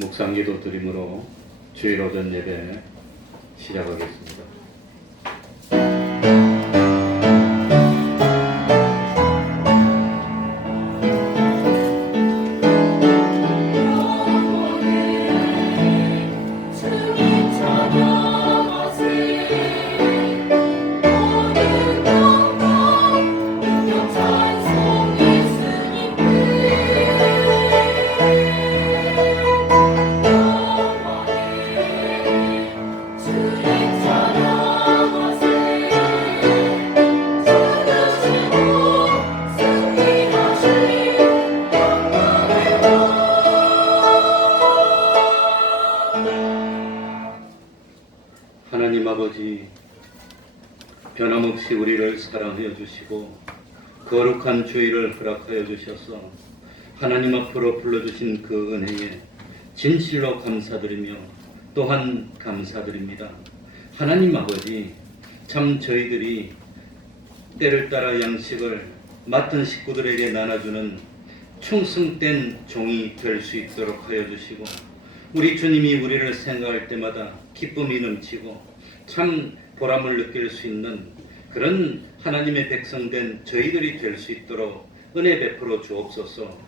묵상기도 드림으로 주일 오전 예배 시작하겠습니다. 하나님 아버지, 변함없이 우리를 사랑하여 주시고 거룩한 주일을 허락하여 주셔서 하나님 앞으로 불러주신 그 은혜에 진실로 감사드리며 또한 감사드립니다. 하나님 아버지, 참 저희들이 때를 따라 양식을 맡은 식구들에게 나눠주는 충성된 종이 될 수 있도록 하여 주시고, 우리 주님이 우리를 생각할 때마다 기쁨이 넘치고 참 보람을 느낄 수 있는 그런 하나님의 백성된 저희들이 될 수 있도록 은혜 베풀어 주옵소서.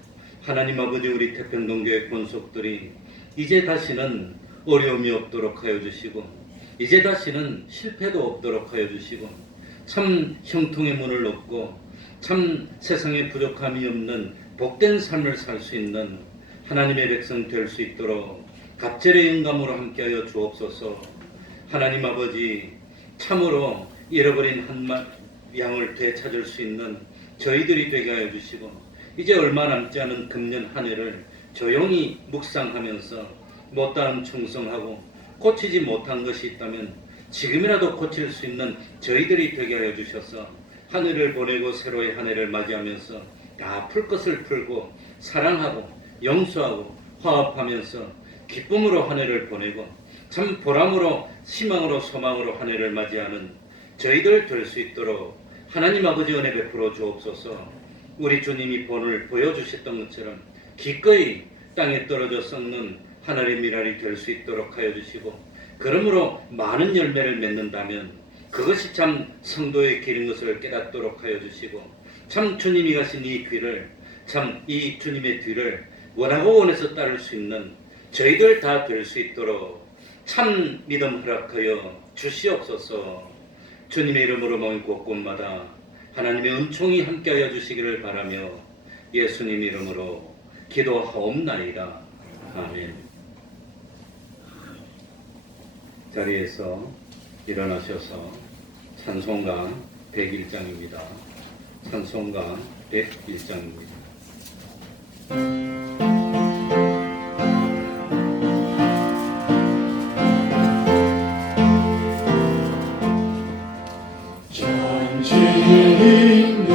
하나님 아버지, 우리 태평동교회 권속들이 이제 다시는 어려움이 없도록 하여 주시고, 이제 다시는 실패도 없도록 하여 주시고, 참 형통의 문을 얻고 참 세상에 부족함이 없는 복된 삶을 살 수 있는 하나님의 백성 될 수 있도록 갑절의 영감으로 함께하여 주옵소서. 하나님 아버지, 참으로 잃어버린 한 양을 되찾을 수 있는 저희들이 되게 하여 주시고, 이제 얼마 남지 않은 금년 한 해를 조용히 묵상하면서 못다한 충성하고 고치지 못한 것이 있다면 지금이라도 고칠 수 있는 저희들이 되게 하여 주셔서 한 해를 보내고 새로의 한 해를 맞이하면서 다 풀 것을 풀고 사랑하고 용서하고 화합하면서 기쁨으로 한 해를 보내고 참 보람으로 희망으로 소망으로 한 해를 맞이하는 저희들 될 수 있도록 하나님 아버지 은혜 베풀어 주옵소서. 우리 주님이 본을 보여주셨던 것처럼 기꺼이 땅에 떨어져 썩는 하늘의 미랄이 될 수 있도록 하여 주시고, 그러므로 많은 열매를 맺는다면 그것이 참 성도의 길인 것을 깨닫도록 하여 주시고, 참 주님이 가신 이 길을, 참 이 주님의 뒤를 원하고 원해서 따를 수 있는 저희들 다 될 수 있도록 참 믿음 허락하여 주시옵소서. 주님의 이름으로 모인 곳곳마다 하나님의 은총이 함께하여 주시기를 바라며 예수님 이름으로 기도하옵나이다. 아멘. 자리에서 일어나셔서 찬송가 101장입니다. 찬송가 101장입니다. 귀에 들린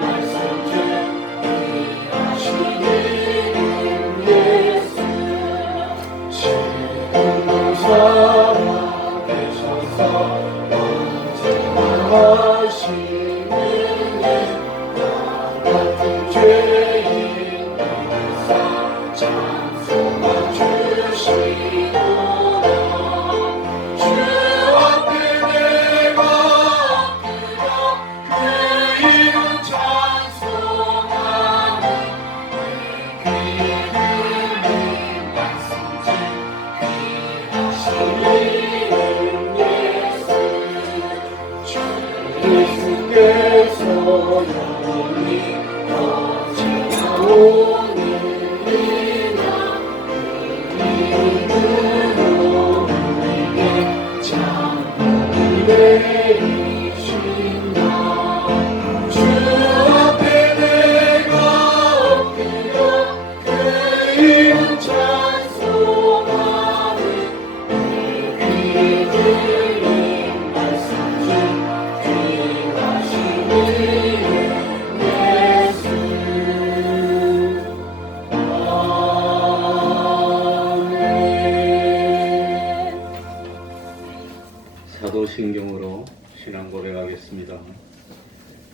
말씀 듣기 하시니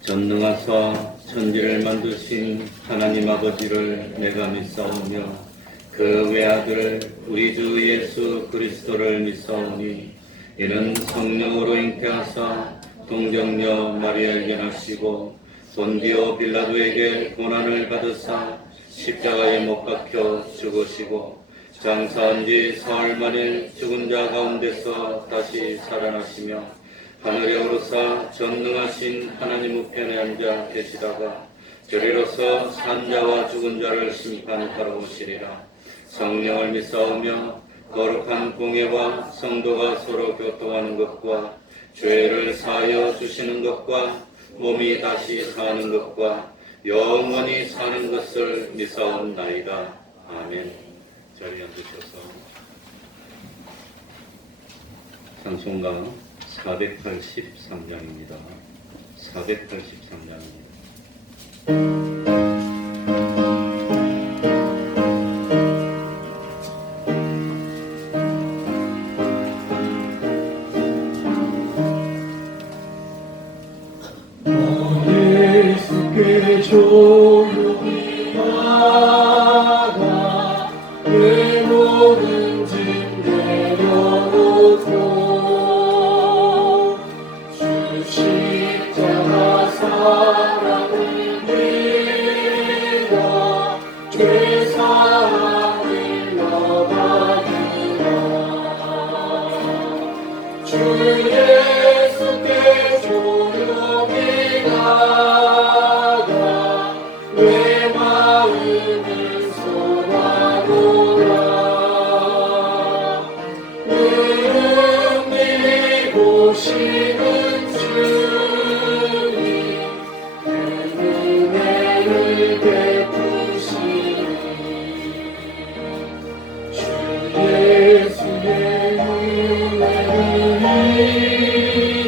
전능하사 천지를 만드신 하나님 아버지를 내가 믿사오며 그 외아들 우리 주 예수 그리스도를 믿사오니 이는 성령으로 잉태하사 동정녀 마리아에게 나시고 본디오 빌라도에게 고난을 받으사 십자가에 못 박혀 죽으시고 장사한 지 사흘 만에 죽은 자 가운데서 다시 살아나시며 하늘에 오르사 전능하신 하나님 우편에 앉아 계시다가 저리로서 산 자와 죽은 자를 심판하러 오시리라. 성령을 믿사오며 거룩한 공예와 성도가 서로 교통하는 것과 죄를 사하여 주시는 것과 몸이 다시 사는 것과 영원히 사는 것을 믿사옵나이다. 아멘. 자리에 앉으셔서 찬송가 483장입니다. 483장입니다. 예수께 조용히 나가 내 모든 짐 내려놓고 주 십자가 사랑을 믿어 죄사함을 너받으라. 주 예수께 조용히 나가 내 마음을 쏟아놓으라. 은밀히 보시는 주님 그 은혜를 베푸시니 주 예수의 은혜를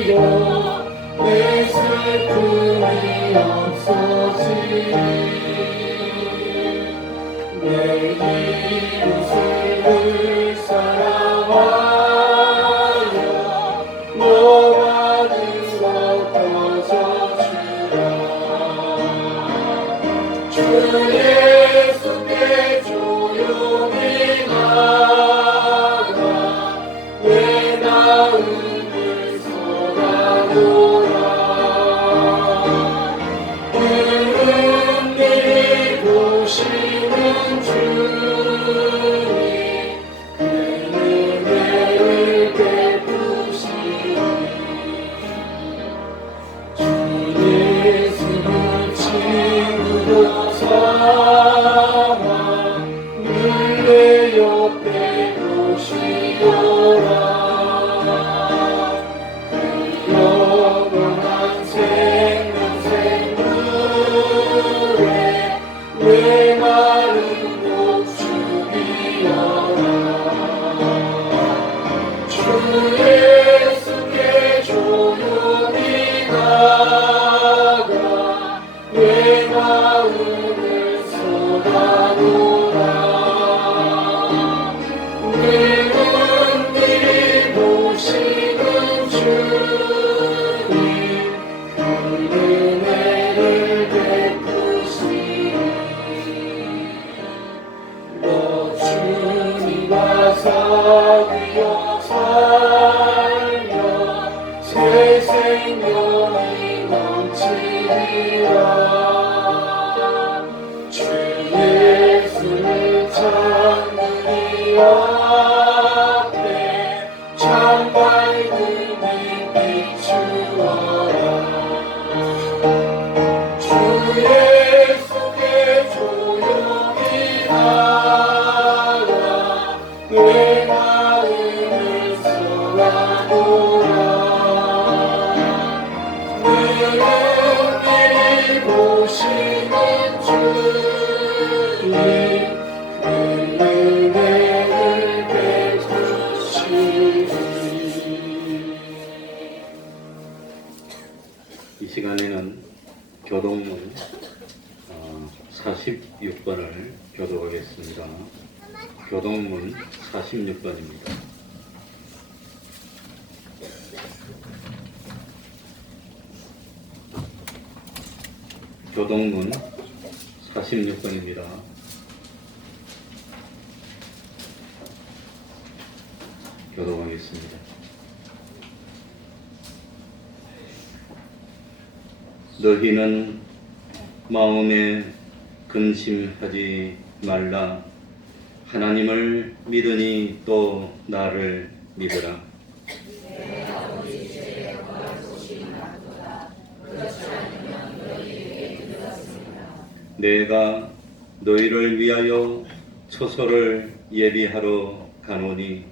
이어 내 슬픔이 없어지니 내 이웃을 사랑하여 너와 누워 꺼져주라. 주 예수께 조용히 나가 내 마음을 쏟아놓으라. 은밀히 보시는 주님 그 은혜를 베푸시니 주 예수를 친구로 삼아 늘 내 옆에 모시오라. 그 영원한 생명샘물에 내 마음 목축이여라. 주 예수께 조용히 나가 내 마음을 쏟아놓으라. 은밀히 보시는 주님 그 은혜를 베푸시니 너 주님과 사귀어 살며 새 생명이 넘치리라. 주 예수를 찾는 이 앞에 참 밝음이 비추어라. 주 예수께 조용히 나가 내 마음을 쏟아놓으라. 은밀히 보시는 주님 그 은혜를 베푸시니. 이 시간에는 교동문 46번을 교독하겠습니다. 교동문 46번입니다. 교동문 46번입니다. 교도하겠습니다. 너희는 마음에 근심하지 말라. 하나님을 믿으니 또 나를 믿으라. 내가 너희를 위하여 처소를 예비하러 가노니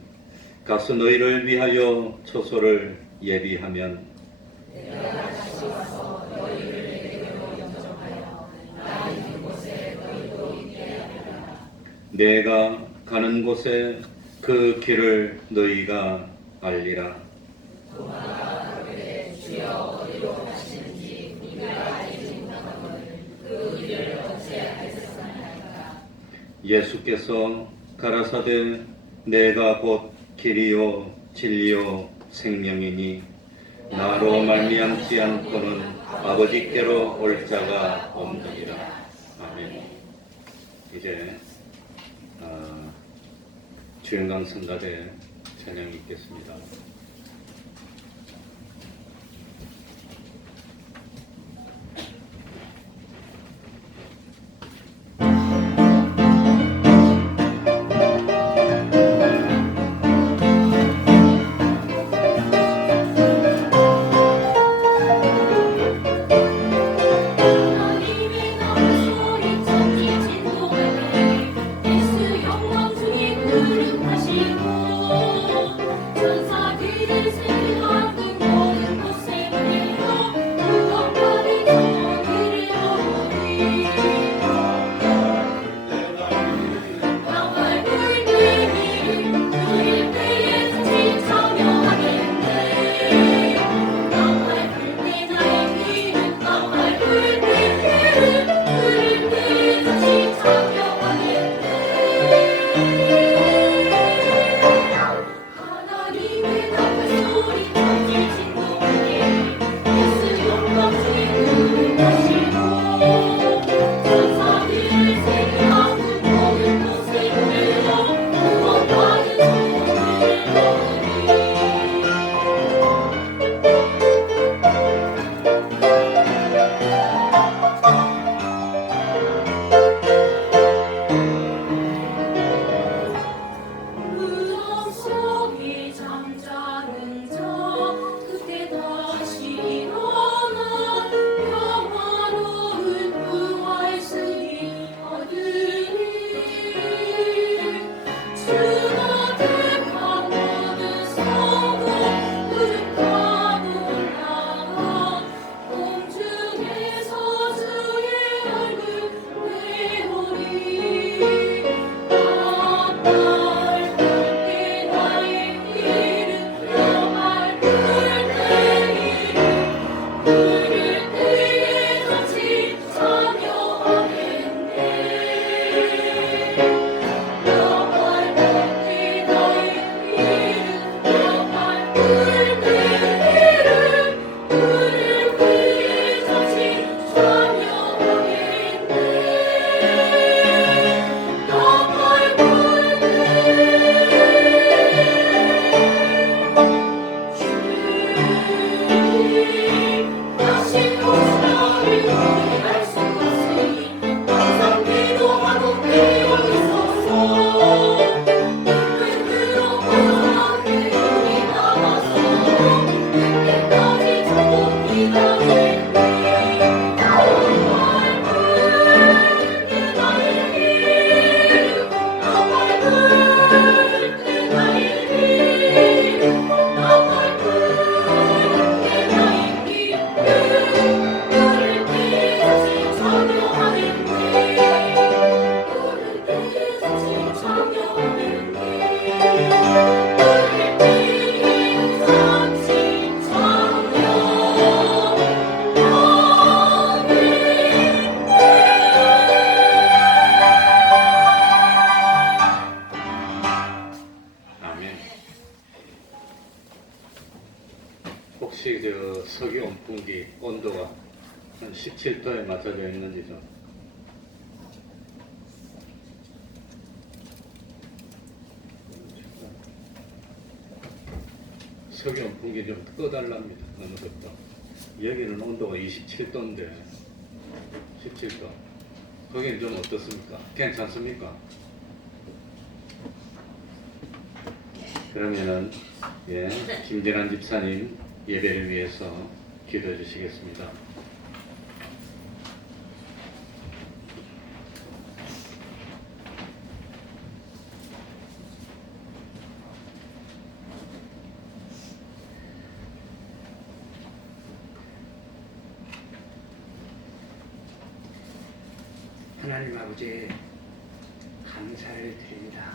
가서 너희를 위하여 처소를 예비하면 내가 가는 곳에 그 길을 너희가 알리라. 예수께서 가라사대 내가 곧 길이요 진리요 생명이니 나로 말미암지 않고는 아버지께로 올 자가 없느니라. 아멘. 이제 주영강 성가대 찬양이 있겠습니다. 혹시 석유 온풍기 온도가 한 17도에 맞춰져 있는지 좀. 석영 풍기 좀 꺼달랍니다. 어느 것도. 여기는 온도가 27도인데 17도. 거기는 좀 어떻습니까? 괜찮습니까? 그러면은 김재란 집사님 예배를 위해서 기도해 주시겠습니다. 하나님 아버지 감사를 드립니다.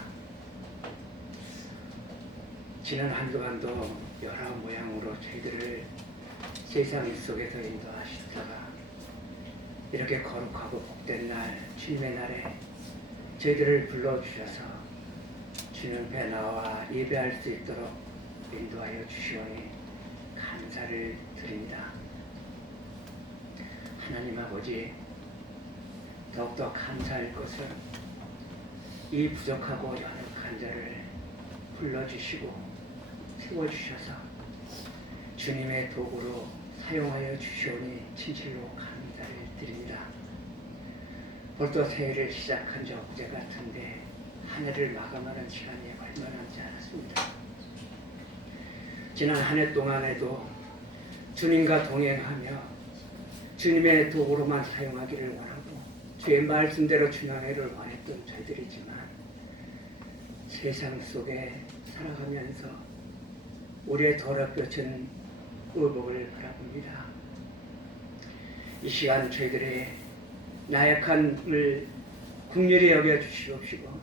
지난 한 주간도 여러 모양으로 저희들을 세상 속에서 인도하시다가 이렇게 거룩하고 복된 날 주님의 날에 저희들을 불러주셔서 주님 앞에 나와 예배할 수 있도록 인도하여 주시오니 감사를 드립니다. 하나님 아버지 더욱더 감사할 것은 이 부족하고 연약한 자를 불러주시고 세워주셔서 주님의 도구로 사용하여 주시오니 진실로 감사를 드립니다. 벌써 새해를 시작한 지 어제 같은데 한 해를 마감하는 시간이 얼마 남지 않았습니다. 지난 한 해 동안에도 주님과 동행하며 주님의 도구로만 사용하기를 원하고 주의 말씀대로 준하기를 원했던 저희들이지만 세상 속에 살아가면서 우리의 더럽혀진 의복을 바라봅니다. 이 시간 저희들의 나약함을 긍휼히 여겨 주시옵시고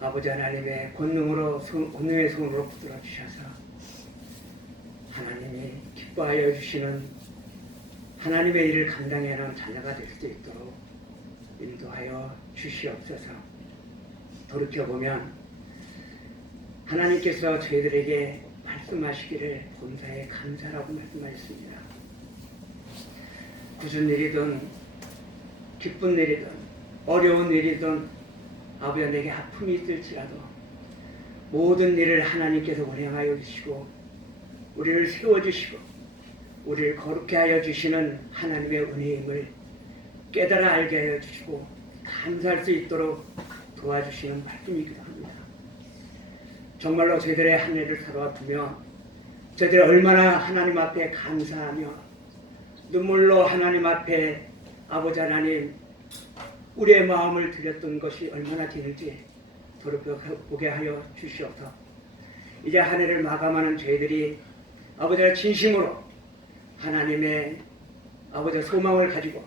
아버지 하나님의 권능의 손으로 붙들어 주셔서 하나님이 기뻐하여 주시는 하나님의 일을 감당해내는 자녀가 될 수 있도록 인도하여 주시옵소서. 돌이켜보면 하나님께서 저희들에게 말씀하시기를 범사에 감사라고 말씀하셨습니다. 굳은 일이든 기쁜 일이든 어려운 일이든 아버지 내게 아픔이 있을지라도 모든 일을 하나님께서 운행하여 주시고 우리를 세워주시고 우리를 거룩해 하여 주시는 하나님의 은혜임을 깨달아 알게 하여 주시고 감사할 수 있도록 도와주시는 말씀이기도 합니다. 정말로 저희들의 한 해를 살아보며 저희들이 얼마나 하나님 앞에 감사하며 눈물로 하나님 앞에 아버지 하나님 우리의 마음을 드렸던 것이 얼마나 되는지 돌아보게 하여 주시옵소서. 이제 한 해를 마감하는 저희들이 아버지가 진심으로 하나님의 아버지의 소망을 가지고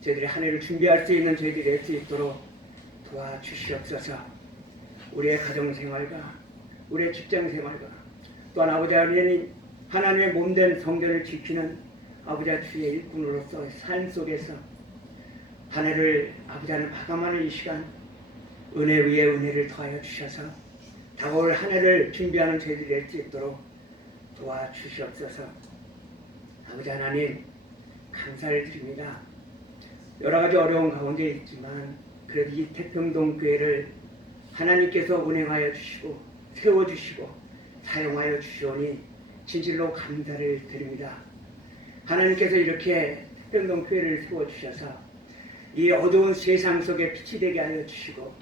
저희들이 한 해를 준비할 수 있는 저희들이 될 수 있도록 도와주시옵소서. 우리의 가정생활과 우리의 직장생활과 또한 아버지 하나님의 몸된 성전을 지키는 아버지 주의 일꾼으로서 삶 속에서 한 해를 아버지 하나님 마감하는 이 시간 은혜 위에 은혜를 더하여 주셔서 다가올 한 해를 준비하는 저희들이 될 수 있도록 도와주시옵소서. 아버지 하나님 감사를 드립니다. 여러 가지 어려운 가운데 있지만 그래도 이 태평동 교회를 하나님께서 운행하여 주시고 세워주시고 사용하여 주시오니 진실로 감사를 드립니다. 하나님께서 이렇게 태평동 교회를 세워주셔서 이 어두운 세상 속에 빛이 되게 하여 주시고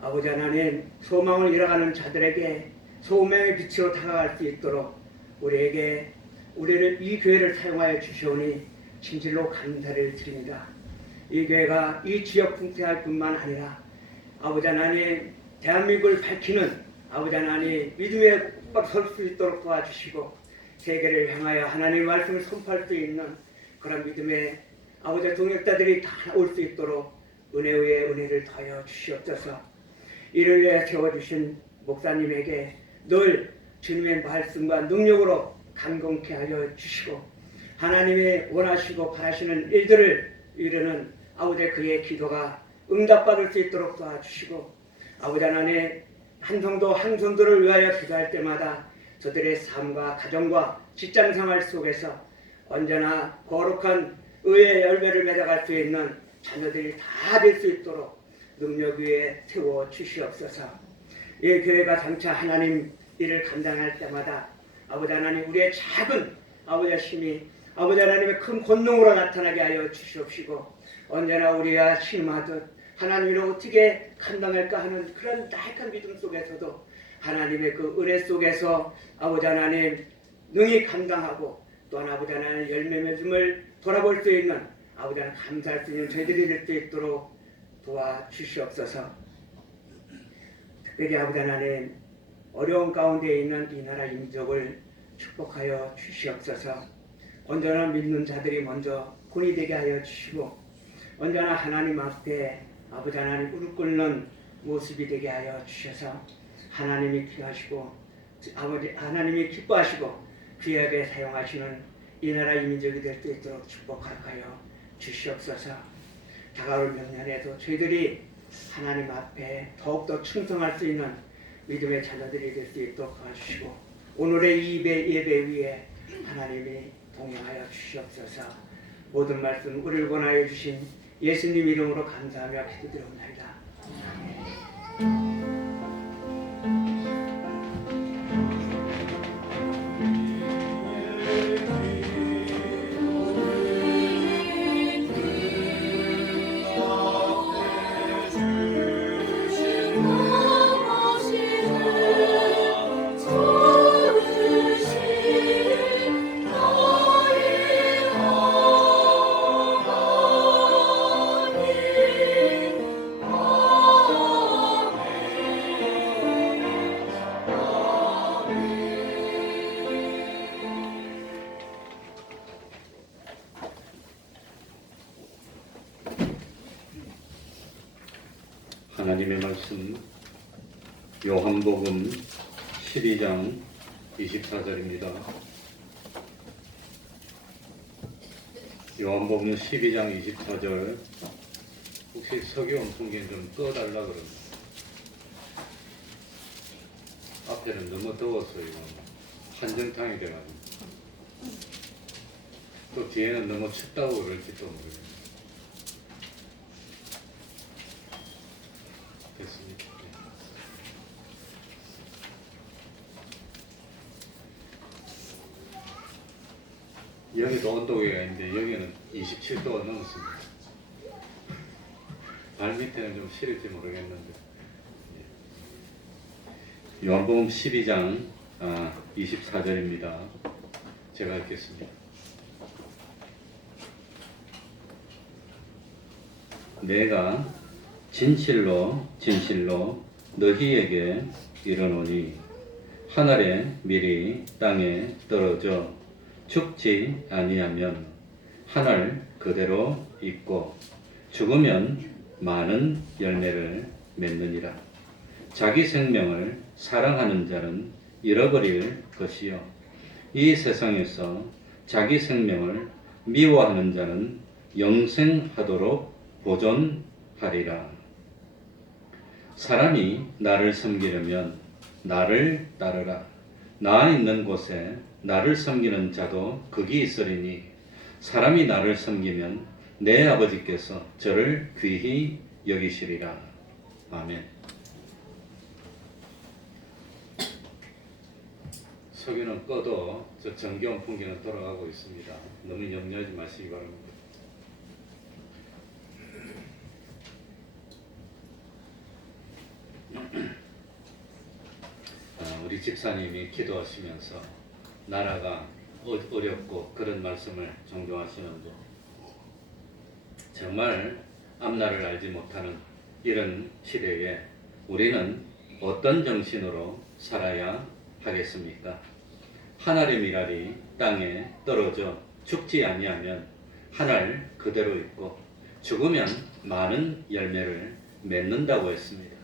아버지 하나님 소망을 잃어가는 자들에게 소명의 빛으로 다가갈 수 있도록 우리를 이 교회를 사용하여 주시오니 진실로 감사를 드립니다. 이 교회가 이 지역 풍성할 뿐만 아니라 아버지 하나님 대한민국을 밝히는 아버지 하나님 믿음의 꼭 설 수 있도록 도와주시고 세계를 향하여 하나님의 말씀을 선포할 수 있는 그런 믿음의 아버지 동역자들이 다 올 수 있도록 은혜 위에 은혜를 더하여 주시옵소서. 이를 위해 세워주신 목사님에게 늘 주님의 말씀과 능력으로 강건케 하여 주시고 하나님의 원하시고 바라시는 일들을 이루는 아버지 그의 기도가 응답받을 수 있도록 도와주시고 아버지 하나님 한 성도 한 성도를 위하여 기도할 때마다 저들의 삶과 가정과 직장생활 속에서 언제나 거룩한 의의 열매를 맺어갈 수 있는 자녀들이 다 될 수 있도록 능력 위에 세워 주시옵소서. 이 교회가 장차 하나님 일을 감당할 때마다 아버지 하나님 우리의 작은 아버지의 힘이 아버지 하나님의 큰 권능으로 나타나게 하여 주시옵시고 언제나 우리가 신음하듯 하나님을 어떻게 감당할까 하는 그런 나약한 믿음 속에서도 하나님의 그 은혜 속에서 아버지 하나님 능히 감당하고 또한 아버지 하나님 열매 맺음을 돌아볼 수 있는 아버지 하나님 감사할 수 있는 저희들이 될 수 있도록 도와주시옵소서. 특별히 아버지 하나님 어려운 가운데 있는 이 나라 민족을 축복하여 주시옵소서. 언제나 믿는 자들이 먼저 본이 되게 하여 주시고 언제나 하나님 앞에 아버지 하나님 무릎 꿇는 모습이 되게 하여 주셔서 하나님이 기하시고 아버지 하나님이 기뻐하시고 귀하게 사용하시는 이 나라 민족이 될 수 있도록 축복하여 주시옵소서. 다가올 명년에도 저희들이 하나님 앞에 더욱더 충성할 수 있는 믿음의 자녀들이 될 수 있도록 도와주시고 오늘의 이 예배 위에 하나님이 동행하여 주시옵소서. 모든 말씀 우리를 권하여 주신 예수님 이름으로 감사하며 기도드리옵나이다. 하나님의 말씀 요한복음 12장 24절입니다. 요한복음 12장 24절 혹시 서기원 풍경 좀 꺼달라 그러면 앞에는 너무 더웠어요. 한정탕이 돼가지고 또 뒤에는 너무 춥다고 그럴지도 모르겠어요. 됐습니다. 여기도 온도계가 있는데 여기는 27도가 넘었습니다. 발 밑에는 좀 시릴지 모르겠는데 요한복음 12장 24절입니다. 제가 읽겠습니다. 내가 진실로 진실로 너희에게 이르노니 하늘의 밀이 땅에 떨어져 죽지 아니하면 하늘 그대로 있고 죽으면 많은 열매를 맺느니라. 자기 생명을 사랑하는 자는 잃어버릴 것이요 이 세상에서 자기 생명을 미워하는 자는 영생하도록 보존하리라. 사람이 나를 섬기려면 나를 따르라. 나 있는 곳에 나를 섬기는 자도 거기 있으리니 사람이 나를 섬기면 내 아버지께서 저를 귀히 여기시리라. 아멘. 석유는 꺼도 저 정겨운 풍경은 돌아가고 있습니다. 너무 염려하지 마시기 바랍니다. 우리 집사님이 기도하시면서 나라가 어렵고 그런 말씀을 종종하시는데 정말 앞날을 알지 못하는 이런 시대에 우리는 어떤 정신으로 살아야 하겠습니까? 하늘의 미랄이 땅에 떨어져 죽지 아니하면 하늘 그대로 있고 죽으면 많은 열매를 맺는다고 했습니다.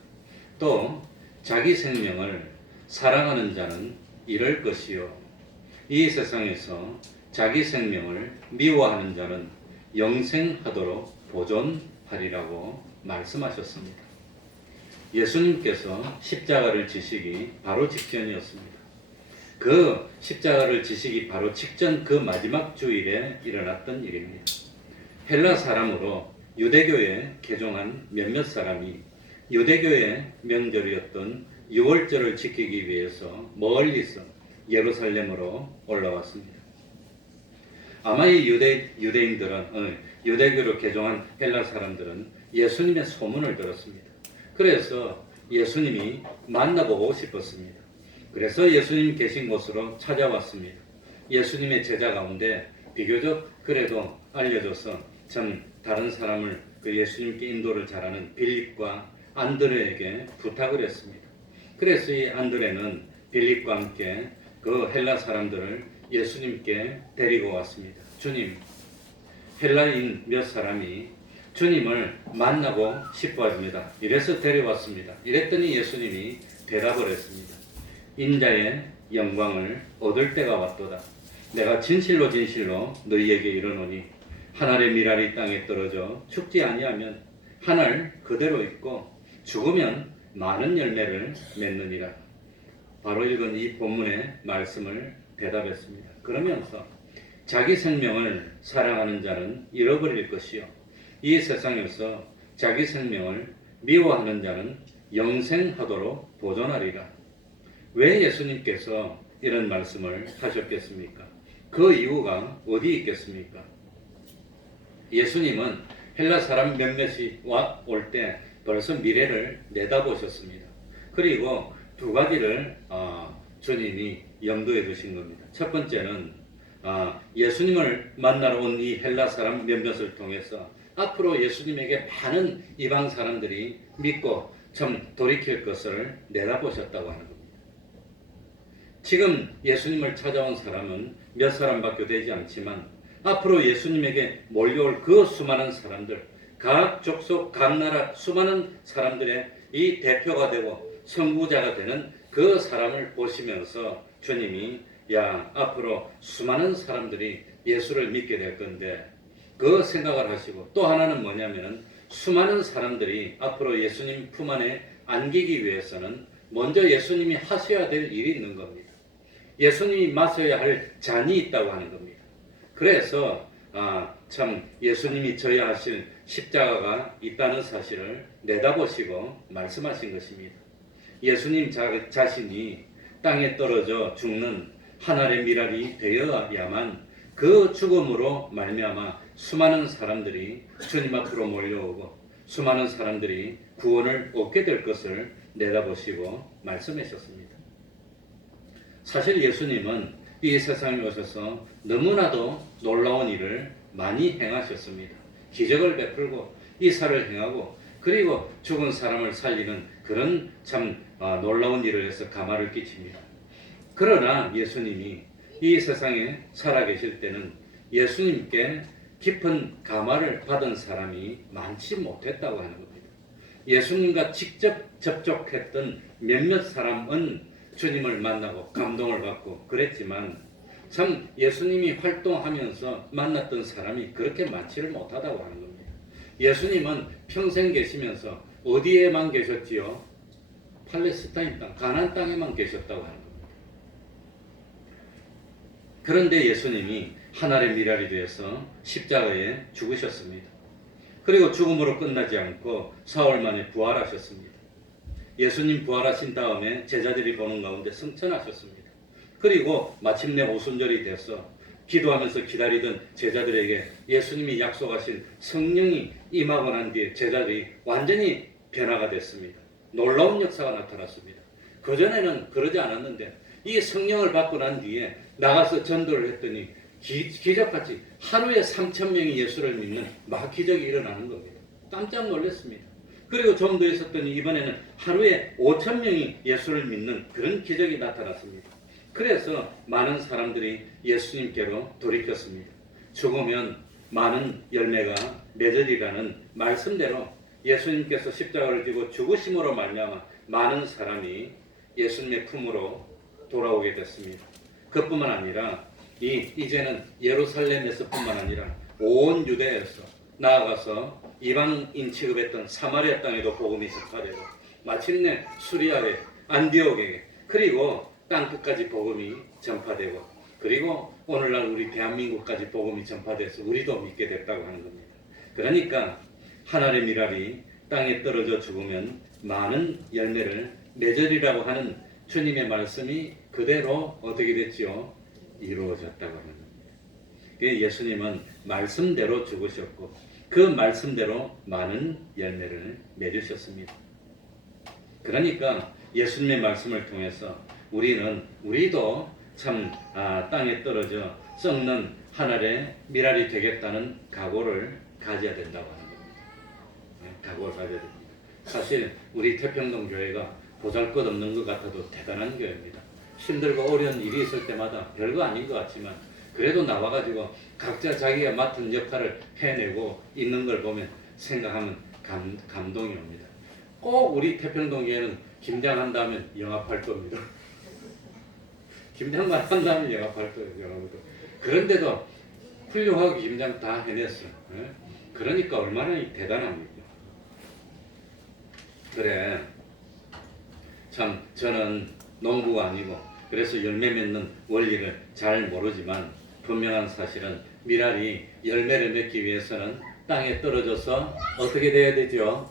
또 자기 생명을 사랑하는 자는 잃을 것이요 이 세상에서 자기 생명을 미워하는 자는 영생하도록 보존하리라고 말씀하셨습니다. 예수님께서 십자가를 지시기 바로 직전이었습니다. 그 십자가를 지시기 바로 직전 그 마지막 주일에 일어났던 일입니다. 헬라 사람으로 유대교에 개종한 몇몇 사람이 유대교의 명절이었던 유월절을 지키기 위해서 멀리서 예루살렘으로 올라왔습니다. 아마 이 유대인들은 유대교로 개종한 헬라 사람들은 예수님의 소문을 들었습니다. 그래서 예수님이 만나보고 싶었습니다. 그래서 예수님 계신 곳으로 찾아왔습니다. 예수님의 제자 가운데 비교적 그래도 알려져서 참 다른 사람을 그 예수님께 인도를 잘하는 빌립과 안드레에게 부탁을 했습니다. 그래서 이 안드레는 빌립과 함께 그 헬라 사람들을 예수님께 데리고 왔습니다. 주님, 헬라인 몇 사람이 주님을 만나고 싶어 합니다. 이래서 데려왔습니다. 이랬더니 예수님이 대답을 했습니다. 인자의 영광을 얻을 때가 왔도다. 내가 진실로 진실로 너희에게 이르노니 한 알의 밀알이 땅에 떨어져 죽지 아니하면 한 알 그대로 있고 죽으면 많은 열매를 맺느니라. 바로 읽은 이 본문의 말씀을 대답했습니다. 그러면서 자기 생명을 사랑하는 자는 잃어버릴 것이요 이 세상에서 자기 생명을 미워하는 자는 영생하도록 보존하리라. 왜 예수님께서 이런 말씀을 하셨겠습니까? 그 이유가 어디 있겠습니까? 예수님은 헬라 사람 몇몇이 올 때 벌써 미래를 내다보셨습니다. 그리고 두 가지를 주님이 염두에 두신 겁니다. 첫 번째는 예수님을 만나러 온 이 헬라 사람 몇몇을 통해서 앞으로 예수님에게 많은 이방 사람들이 믿고 참 돌이킬 것을 내다보셨다고 하는 겁니다. 지금 예수님을 찾아온 사람은 몇 사람밖에 되지 않지만 앞으로 예수님에게 몰려올 그 수많은 사람들, 각 족속, 각 나라 수많은 사람들의 이 대표가 되고 선구자가 되는 그 사람을 보시면서 주님이 앞으로 수많은 사람들이 예수를 믿게 될 건데 그 생각을 하시고 또 하나는 뭐냐면은 수많은 사람들이 앞으로 예수님 품 안에 안기기 위해서는 먼저 예수님이 하셔야 될 일이 있는 겁니다. 예수님이 마셔야 할 잔이 있다고 하는 겁니다. 그래서 참 예수님이 져야 하실 십자가가 있다는 사실을 내다보시고 말씀하신 것입니다. 예수님 자신이 땅에 떨어져 죽는 한 알의 밀알이 되어야만 그 죽음으로 말미암아 수많은 사람들이 주님 앞으로 몰려오고 수많은 사람들이 구원을 얻게 될 것을 내다보시고 말씀하셨습니다. 사실 예수님은 이 세상에 오셔서 너무나도 놀라운 일을 많이 행하셨습니다. 기적을 베풀고 이사를 행하고 그리고 죽은 사람을 살리는 그런 참 놀라운 일을 해서 가마를 끼칩니다. 그러나 예수님이 이 세상에 살아계실 때는 예수님께 깊은 감화를 받은 사람이 많지 못했다고 하는 겁니다. 예수님과 직접 접촉했던 몇몇 사람은 주님을 만나고 감동을 받고 그랬지만 참 예수님이 활동하면서 만났던 사람이 그렇게 많지를 못하다고 하는 겁니다. 예수님은 평생 계시면서 어디에만 계셨지요? 팔레스타인 땅, 가나안 땅에만 계셨다고 하는 겁니다. 그런데 예수님이 하늘의 미랄이 되어서 십자가에 죽으셨습니다. 그리고 죽음으로 끝나지 않고 사흘 만에 부활하셨습니다. 예수님 부활하신 다음에 제자들이 보는 가운데 승천하셨습니다. 그리고 마침내 오순절이 돼서 기도하면서 기다리던 제자들에게 예수님이 약속하신 성령이 임하고 난 뒤에 제자들이 완전히 변화가 됐습니다. 놀라운 역사가 나타났습니다. 그전에는 그러지 않았는데 이 성령을 받고 난 뒤에 나가서 전도를 했더니 기적같이 하루에 3,000명이 예수를 믿는 막 기적이 일어나는 겁니다. 깜짝 놀랐습니다. 그리고 좀 더 있었더니 이번에는 하루에 5,000명이 예수를 믿는 그런 기적이 나타났습니다. 그래서 많은 사람들이 예수님께로 돌이켰습니다. 죽으면 많은 열매가 맺으리라는 말씀대로 예수님께서 십자가를 지고 죽으심으로 말미암아 많은 사람이 예수님의 품으로 돌아오게 됐습니다. 그뿐만 아니라 이제는 예루살렘에서뿐만 아니라 온 유대에서 나아가서 이방인 취급했던 사마리아 땅에도 복음이 전파되고 마침내 수리아에 안디옥에 그리고 땅끝까지 복음이 전파되고 그리고 오늘날 우리 대한민국까지 복음이 전파돼서 우리도 믿게 됐다고 하는 겁니다. 그러니까 하늘의 미랄이 땅에 떨어져 죽으면 많은 열매를 맺으리라고 하는 주님의 말씀이 그대로 어떻게 됐지요? 이루어졌다고 하는 겁니다. 예수님은 말씀대로 죽으셨고 그 말씀대로 많은 열매를 맺으셨습니다. 그러니까 예수님의 말씀을 통해서 우리도 참 땅에 떨어져 썩는 하늘의 미랄이 되겠다는 각오를 가져야 된다고 하는 겁니다. 각오를 가져야 됩니다. 사실 우리 태평동 교회가 보잘것없는 것 같아도 대단한 교회입니다. 힘들고 어려운 일이 있을 때마다 별거 아닌 것 같지만 그래도 나와가지고 각자 자기가 맡은 역할을 해내고 있는 걸 보면 생각하면 감동이 옵니다. 꼭 우리 태평동 교회는 김장한다면 영합할 겁니다. 김장만 한다면 영합할 거예요. 그런데도 훌륭하게 김장 다 해냈어. 그러니까 얼마나 대단합니까? 그래, 참 저는 농부가 아니고 그래서 열매 맺는 원리를 잘 모르지만 분명한 사실은 미랄이 열매를 맺기 위해서는 땅에 떨어져서 어떻게 돼야 되죠?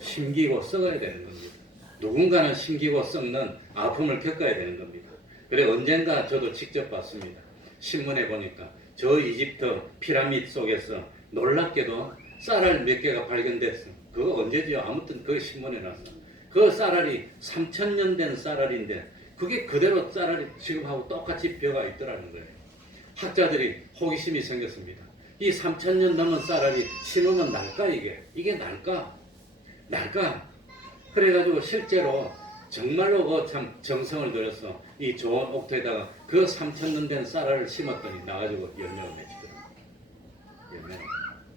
심기고 썩어야 되는 겁니다. 누군가는 심기고 썩는 아픔을 겪어야 되는 겁니다. 그래 언젠가 저도 직접 봤습니다. 신문에 보니까 저 이집트 피라미드 속에서 놀랍게도 쌀알 몇 개가 발견됐어. 그거 언제지요? 아무튼 그 신문에 났어. 그 쌀알이 3,000년 된 쌀알인데 그게 그대로 쌀알이 지금하고 똑같이 벼가 있더라는 거예요. 학자들이 호기심이 생겼습니다. 이 3,000년 넘은 쌀알이 심으면 날까 이게? 이게 날까? 그래가지고 실제로 정말로 그 참 정성을 들여서 이 좋은 옥토에다가 그 3,000년 된 쌀알을 심었더니 나가지고 열매가 맺히더라고요. 열매가.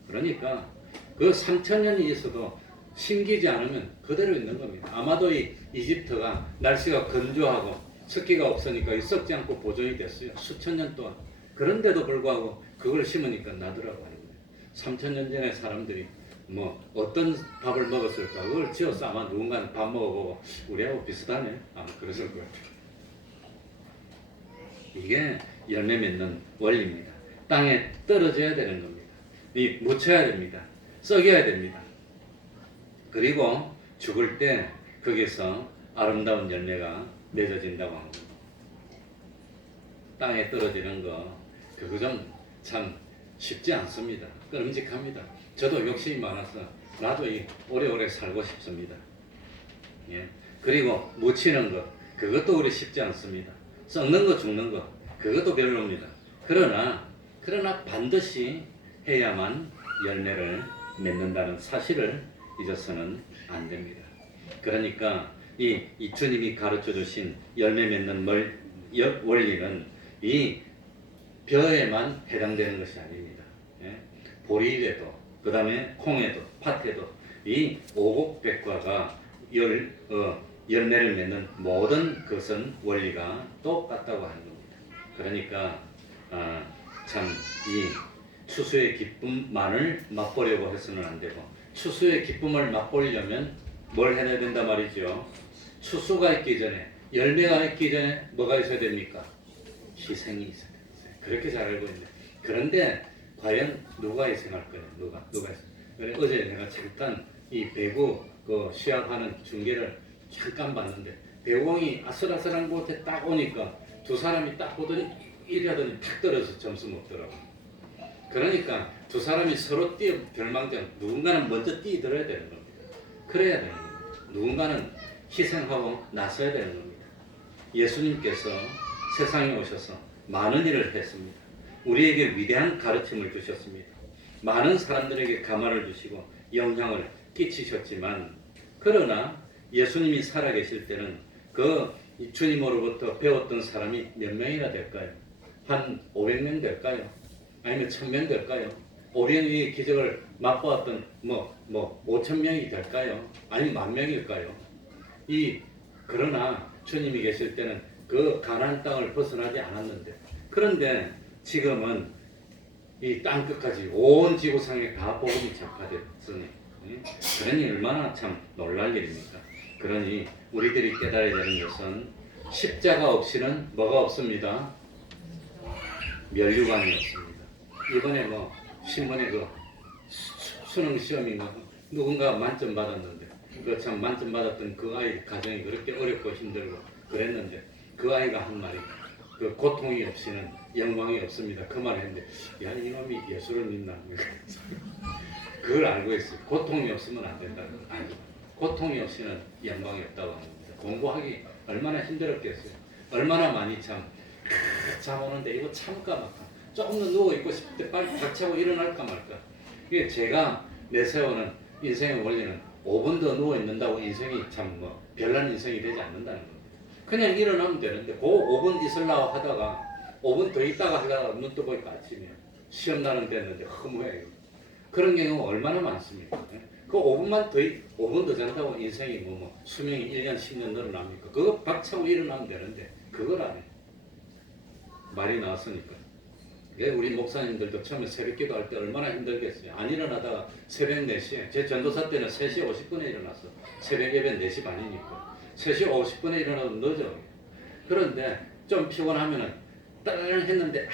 그러니까 그 3,000년이 있어도 심기지 않으면 그대로 있는 겁니다. 아마도 이 이집트가 날씨가 건조하고 습기가 없으니까 썩지 않고 보존이 됐어요. 수천 년 동안. 그런데도 불구하고 그걸 심으니까 나더라고 하는 거예요. 3,000년 전에 사람들이 뭐 어떤 밥을 먹었을까? 그걸 지어서 아마 누군가는 밥 먹어보고 우리하고 비슷하네. 아마 그랬을 것 같아요. 이게 열매 맺는 원리입니다. 땅에 떨어져야 되는 겁니다. 묻혀야 됩니다. 썩여야 됩니다. 그리고 죽을 때 거기서 아름다운 열매가 맺어진다고 합니다. 땅에 떨어지는 거 그거 좀 참 쉽지 않습니다. 끔찍합니다. 저도 욕심이 많아서 나도 오래오래 살고 싶습니다. 예. 그리고 묻히는 것 그것도 우리 쉽지 않습니다. 썩는 거 죽는 거 그것도 별로입니다. 그러나 반드시 해야만 열매를 맺는다는 사실을 잊어서는 안 됩니다. 그러니까 이 주님이 가르쳐 주신 열매 맺는 원리는 이 벼에만 해당되는 것이 아닙니다. 예? 보리에도, 그 다음에 콩에도, 팥에도 이 오곡백과가 열매를 맺는 모든 것은 원리가 똑같다고 하는 겁니다. 그러니까 참 이 추수의 기쁨만을 맛보려고 해서는 안 되고 추수의 기쁨을 맛보려면 뭘 해야 된다 말이죠. 추수가 있기 전에 열매가 있기 전에 뭐가 있어야 됩니까? 희생이 있어야 됩니다. 그렇게 잘 알고 있는데 그런데 과연 누가 희생할 거예요? 누가 희생? 어제 내가 잠깐 이 배구 그 시합하는 중계를 잠깐 봤는데 배구공이 아슬아슬한 곳에 딱 오니까 두 사람이 딱 보더니 이리 하더니 탁 떨어져서 점수 먹더라고. 그러니까 두 사람이 서로 멸망전 누군가는 먼저 뛰어들어야 되는 겁니다. 그래야 되는 겁니다. 누군가는 희생하고 나서야 되는 겁니다. 예수님께서 세상에 오셔서 많은 일을 했습니다. 우리에게 위대한 가르침을 주셨습니다. 많은 사람들에게 가마를 주시고 영향을 끼치셨지만 그러나 예수님이 살아계실 때는 그 주님으로부터 배웠던 사람이 몇 명이나 될까요? 한 500명 될까요? 아니면 1000명 될까요? 500명의 기적을 맛보았던 5,000명이 될까요? 아니면 10,000명일까요? 그러나 주님이 계실 때는 그 가나안 땅을 벗어나지 않았는데 그런데 지금은 이 땅끝까지 온 지구상에 다 복음이 전파됐으니 그러니 얼마나 참 놀랄 일입니까? 그러니 우리들이 깨달아야 되는 것은 십자가 없이는 뭐가 없습니다? 멸류관이 없습니다. 이번에 신문에 수능 시험인가 누군가 만점 받았는데 그 참 만점 받았던 그 아이 가정이 그렇게 어렵고 힘들고 그랬는데 그 아이가 한 말이 그 고통이 없이는 영광이 없습니다. 그 말을 했는데 야 이놈이 예수를 믿나 그걸 알고 있어요. 고통이 없으면 안 된다는 걸 알고 고통이 없이는 영광이 없다고 하는 겁니다. 공부하기 얼마나 힘들었겠어요. 얼마나 많이 잠 오는데 이거 참까 말까 조금 더 누워있고 싶을 때 빨리 박차고 일어날까 말까. 이게 제가 내세우는 인생의 원리는 5분 더 누워있는다고 인생이 참 뭐 별난 인생이 되지 않는다는 겁니다. 그냥 일어나면 되는데 그 5분 있으려고 하다가 5분 더 있다가 하다가 눈 떠보니까 아침이야. 시험 날은 됐는데 허무해. 그런 경우가 얼마나 많습니까? 그 5분 더 잔다고 인생이 수명이 1년 10년 늘어납니까? 그거 박차고 일어나면 되는데 그걸 안 해. 말이 나왔으니까. 우리 목사님들도 처음에 새벽 기도할 때 얼마나 힘들겠어요. 안 일어나다가 새벽 4시에 제 전도사 때는 3시 50분에 일어났어. 새벽 예배 4시 반이니까 3시 50분에 일어나도 늦어. 그런데 좀 피곤하면은 따르르 했는데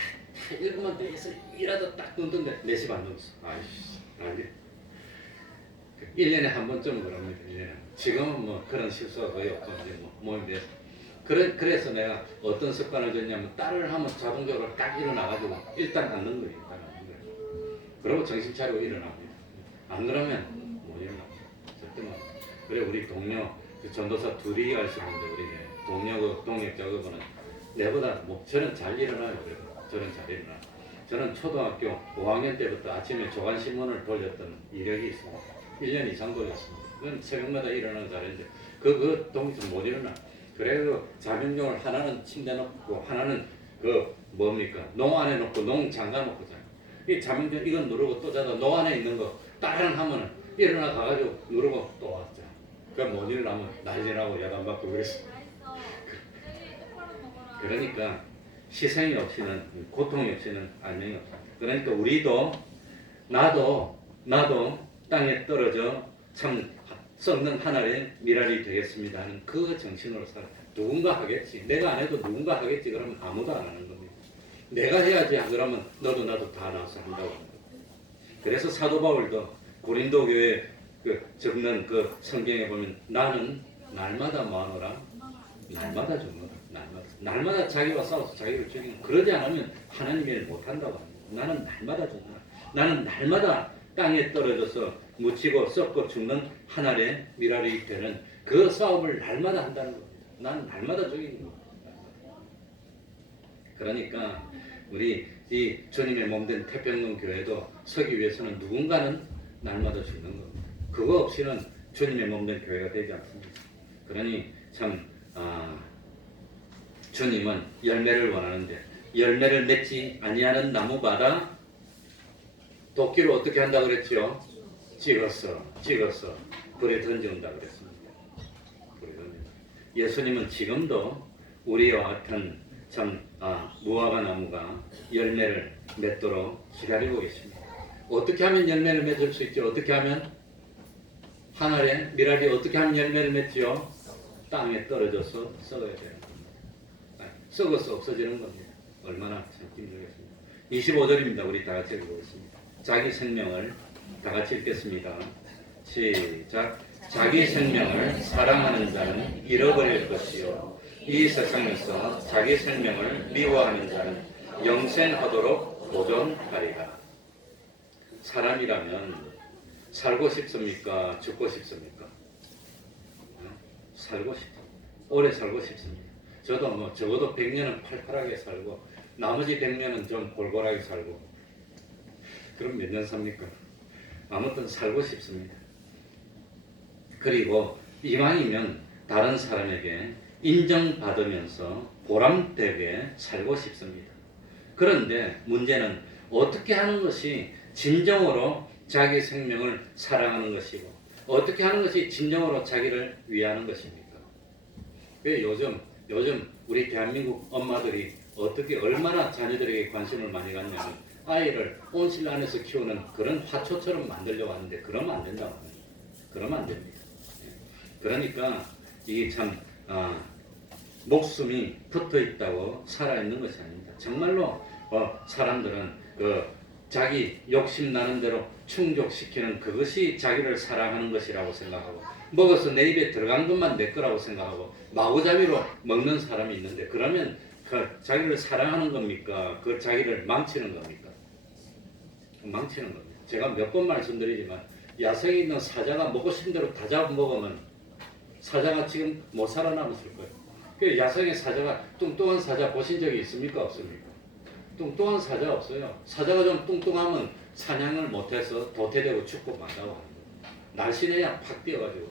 1분만 더 있어 일하다 딱 눈 떴는데 4시 반 넘었어. 아이씨 아니 1년에 한 번쯤은 그럽니다. 1년에. 지금은 뭐 그런 실수가 거의 없고 이제 몸이 돼서 그래서 내가 어떤 습관을 줬냐면 딸을 하면 자동적으로 딱 일어나가지고 일단 앉는 거예요. 일단 앉는 거예요. 그러고 정신 차리고 일어납니다. 안 그러면 못 일어납니다. 절대 못. 그래 우리 동료 그 전도사 둘이 하시는데 우리 동료 그 동역자 그분은 내보다 저는 잘 일어나요. 그래도 저는 잘 일어나. 저는 초등학교 5학년 때부터 아침에 조간신문을 돌렸던 이력이 있습니다. 1년 이상 돌렸습니다. 그건 새벽마다 일어나는 자리인데 그 동기서 못 일어나. 그래서 자명종을 하나는 침대 놓고 하나는 그 뭡니까 농 안에 놓고 농 잠가 놓고 자요. 이 자명종 이건 누르고 또 자다 농 안에 있는 거 다른 하면은 일어나 가가지고 누르고 또 왔죠. 그러니까 못 일어나면 난리나고 야단 받고 그랬어. 그러니까 희생이 없이는 고통이 없이는 안녕이 없어. 그러니까 우리도 나도 땅에 떨어져 참 썩는 하늘의 미랄이 되겠습니다 하는 그 정신으로 살아. 누군가 하겠지. 내가 안 해도 누군가 하겠지. 그러면 아무도 안 하는 겁니다. 내가 해야지 그러면 너도 나도 다 나와서 한다고 합니다. 그래서 사도 바울도 고린도 교회 적는 그 성경에 보면 나는 날마다 뭐하노라? 날마다 죽노라. 날마다 자기와 싸워서 자기를 죽이는. 그러지 않으면 하나님의 일 못한다고 합니다. 나는 날마다 죽노라. 나는 날마다 땅에 떨어져서 묻히고 썩고 죽는 하늘의 미랄이 되는 그 싸움을 날마다 한다는 겁니다. 나는 날마다 죽이는 겁니다. 그러니까 우리 이 주님의 몸된 태평동 교회도 서기 위해서는 누군가는 날마다 죽는 겁니다. 그거 없이는 주님의 몸된 교회가 되지 않습니다. 그러니 참 주님은 열매를 원하는데 열매를 맺지 아니하는 나무마다 도끼를 어떻게 한다 그랬죠? 찍었어 불에 던져온다 그랬습니다. 불에 던진다. 예수님은 지금도 우리와 같은 참 무화과 나무가 열매를 맺도록 기다리고 계십니다. 어떻게 하면 열매를 맺을 수 있죠? 어떻게 하면 하늘의 미랄이 어떻게 하면 열매를 맺죠? 땅에 떨어져서 썩어야 돼요. 썩어서 없어지는 겁니다. 얼마나 참 힘들겠습니다. 25절입니다. 우리 다 같이 읽어보겠습니다. 자기 생명을 다 같이 읽겠습니다. 시작. 자기 생명을 사랑하는 자는 잃어버릴 것이요 이 세상에서 자기 생명을 미워하는 자는 영생하도록 보존하리라. 사람이라면 살고 싶습니까? 죽고 싶습니까? 살고 싶습니다. 오래 살고 싶습니다. 저도 적어도 100년은 팔팔하게 살고 나머지 100년은 좀 골골하게 살고. 그럼 몇 년 삽니까? 아무튼 살고 싶습니다. 그리고 이왕이면 다른 사람에게 인정받으면서 보람되게 살고 싶습니다. 그런데 문제는 어떻게 하는 것이 진정으로 자기 생명을 사랑하는 것이고 어떻게 하는 것이 진정으로 자기를 위하는 것입니까? 왜 요즘 우리 대한민국 엄마들이 어떻게 얼마나 자녀들에게 관심을 많이 갖냐면 아이를 온실 안에서 키우는 그런 화초처럼 만들려고 하는데 그러면 안 된다고 합니다. 그러면 안 됩니다. 그러니까 이게 참 목숨이 붙어 있다고 살아있는 것이 아닙니다. 정말로 사람들은 자기 욕심 나는 대로 충족시키는 그것이 자기를 사랑하는 것이라고 생각하고 먹어서 내 입에 들어간 것만 내 거라고 생각하고 마구잡이로 먹는 사람이 있는데 그러면 그 자기를 사랑하는 겁니까? 그 자기를 망치는 겁니까? 망치는 겁니다. 제가 몇 번 말씀드리지만 야생에 있는 사자가 먹고 싶은 대로 다 잡아먹으면 사자가 지금 못 살아남았을 거예요. 그 야생의 사자가 뚱뚱한 사자 보신 적이 있습니까? 없습니까? 뚱뚱한 사자 없어요. 사자가 좀 뚱뚱하면 사냥을 못해서 도태되고 죽고 만다고 하는 거예요. 날씬해야 팍 뛰어가지고.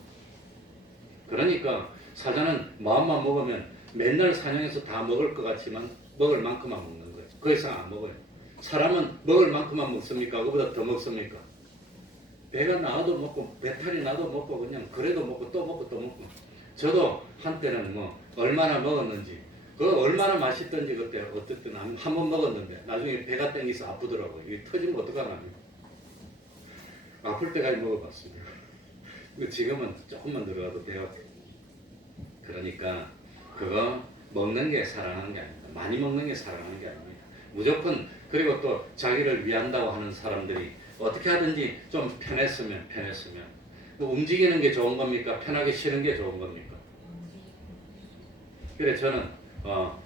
그러니까 사자는 마음만 먹으면 맨날 사냥해서 다 먹을 것 같지만 먹을 만큼만 먹는 거예요. 그 이상 안 먹어요. 사람은 먹을 만큼만 먹습니까? 그보다 더 먹습니까? 배가 나와도 먹고 배탈이 나도 먹고 그냥 그래도 먹고 또 먹고 또 먹고. 저도 한때는 뭐 얼마나 먹었는지 그 얼마나 맛있던지 그때 어쨌든 한 번 먹었는데 나중에 배가 땡기서 아프더라고요. 이게 터지면 어떡하나. 아플 때까지 먹어봤습니다. 지금은 조금만 들어가도 돼요. 그러니까 그거 먹는 게 사랑하는 게 아닙니다. 많이 먹는 게 사랑하는 게 아닙니다. 무조건 그리고 또 자기를 위한다고 하는 사람들이 어떻게 하든지 좀 편했으면 뭐 움직이는 게 좋은 겁니까? 편하게 쉬는 게 좋은 겁니까? 그래 저는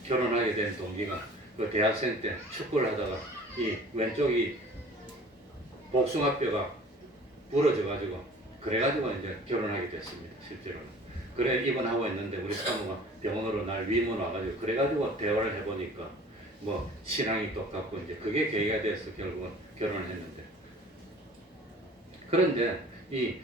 결혼하게 된 동기가 그 대학생 때 축구를 하다가 이 왼쪽이 복숭아뼈가 부러져가지고 그래가지고 이제 결혼하게 됐습니다. 실제로는. 그래 입원하고 있는데 우리 사모가 병원으로 날 위문 와가지고 그래가지고 대화를 해보니까 뭐 신앙이 똑같고 이제 그게 계기가 돼서 결국은 결혼을 했는데 그런데 이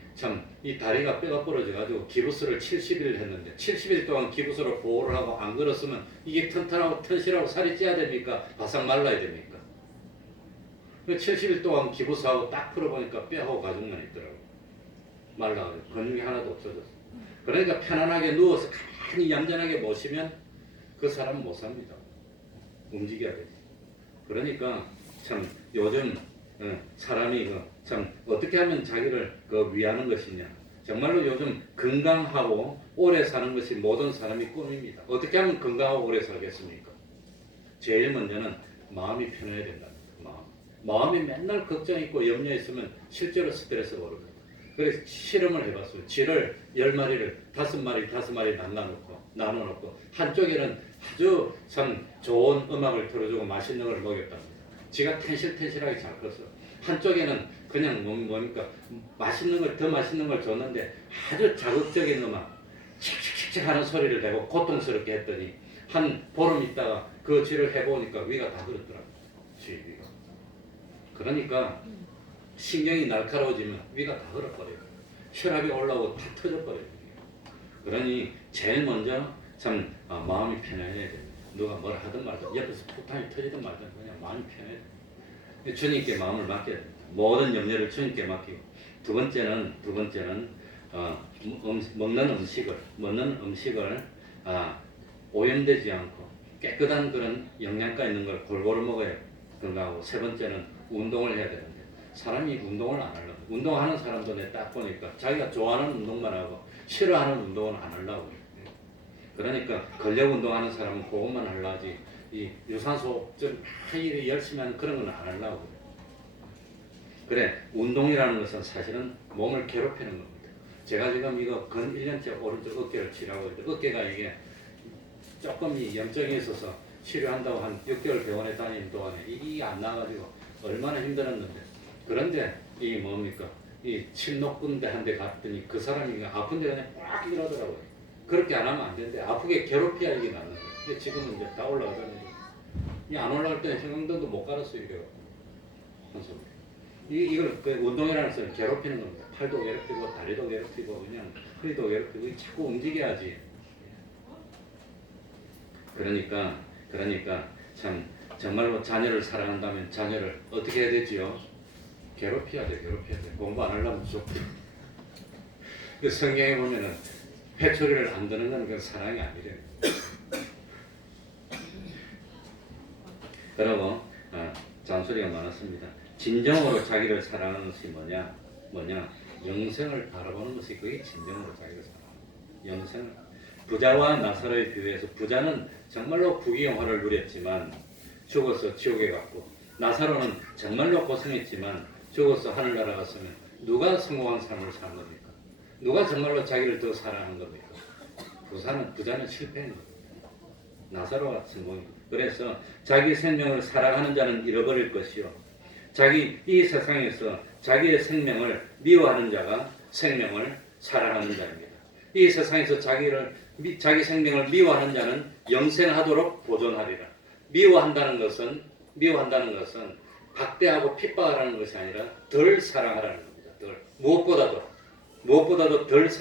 다리가 뼈가 부러져가지고 기부스를 70일 했는데 70일 동안 기부스로 보호를 하고 안 걸었으면 이게 튼튼하고 튼실하고 살이 찌야 됩니까? 바싹 말라야 됩니까? 70일 동안 기부스하고 딱 풀어보니까 뼈하고 가죽만 있더라고요. 말라가지고 근육이 하나도 없어졌어. 그러니까 편안하게 누워서 가만히 얌전하게 모시면 그 사람은 못 삽니다. 움직여야 돼. 그러니까 참 요즘 사람이 참 어떻게 하면 자기를 위하는 것이냐. 정말로 요즘 건강하고 오래 사는 것이 모든 사람이 꿈입니다. 어떻게 하면 건강하고 오래 살겠습니까? 제일 먼저는 마음이 편해야 된다. 마음이 맨날 걱정 있고 염려 있으면 실제로 스트레스가 오르거든요. 그래서 실험을 해봤어요. 쥐를 10마리를 5마리 나눠놓고 한쪽에는 아주 참 좋은 음악을 틀어주고 맛있는 걸 먹였답니다. 쥐가 텐실텐실하게 잘 컸어요. 한쪽에는 그냥 뭡니까 더 맛있는 걸 줬는데 아주 자극적인 음악 칙칙칙칙 하는 소리를 내고 고통스럽게 했더니 한 보름 있다가 그 쥐를 해보니까 위가 다 그렇더라고요. 쥐 위가. 그러니까 신경이 날카로워지면 위가 다 흘러버려요. 혈압이 올라오고 다 터져버려요. 그러니 제일 먼저 참 마음이 편해야 됩니다. 누가 뭐라 하든 말든 옆에서 폭탄이 터지든 말든 그냥 마음이 편해야 돼요. 주님께 마음을 맡겨야 됩니다. 모든 염려를 주님께 맡기고 두 번째는 먹는 음식을 오염되지 않고 깨끗한 그런 영양가 있는 걸 골고루 먹어야 건강하고 세 번째는 운동을 해야 되는데 사람이 운동을 안 하려고 운동하는 사람도 내 딱 보니까 자기가 좋아하는 운동만 하고 싫어하는 운동은 안 하려고 해요. 그러니까 근력 운동하는 사람은 그것만 하려고 하지 이 유산소 좀 열심히 하는 그런 건 안 하려고 해요. 그래 운동이라는 것은 사실은 몸을 괴롭히는 겁니다. 제가 지금 이거 근 1년째 오른쪽 어깨를 치료하고 있는데 어깨가 이게 조금 염증이 있어서 치료한다고 한 6개월 병원에 다니는 동안에 이게 안 나가지고 얼마나 힘들었는데 그런데 이 뭡니까 이 침노군대 한 대 갔더니 그 사람이 아픈데 그냥 꽉 일어더라고요. 그렇게 안 하면 안 되는데 아프게 괴롭혀야 이게 낫는 거예요. 근데 지금은 이제 다 올라가잖아요. 이 안 올라갈 때는 형광등도 못 갈았어요. 이래요. 한숨. 이걸 그 운동이라는 것은 괴롭히는 겁니다. 팔도 괴롭히고 다리도 괴롭히고 그냥 허리도 괴롭히고 자꾸 움직여야지. 그러니까 참 정말로 자녀를 사랑한다면 자녀를 어떻게 해야 되지요? 괴롭혀야 돼. 공부 안 하려면 무섭고. 그 성경에 보면은 회초리를 안 드는 건 그 사랑이 아니래요. 그리고 잔소리가 많았습니다. 진정으로 자기를 사랑하는 것이 뭐냐? 영생을 바라보는 것이 그게 진정으로 자기를 사랑하는 거예요. 영생을. 부자와 나사로의 비유에서 부자는 정말로 부귀영화를 누렸지만 죽어서 지옥에 갔고 나사로는 정말로 고생했지만 죽어서 하늘나라 갔으면 누가 성공한 삶을 사는 겁니까? 누가 정말로 자기를 더 사랑하는 겁니까? 부자는 실패한 겁니다. 나사로가 성공인 겁니다. 그래서 자기 생명을 사랑하는 자는 잃어버릴 것이요, 이 세상에서 자기의 생명을 미워하는 자가 생명을 사랑하는 자입니다. 이 세상에서 자기 생명을 미워하는 자는 영생하도록 보존하리라. 미워한다는 것은 박대하고 핍박하라는 것이 아니라 덜 사랑하라는 겁니다. 무엇보다도 덜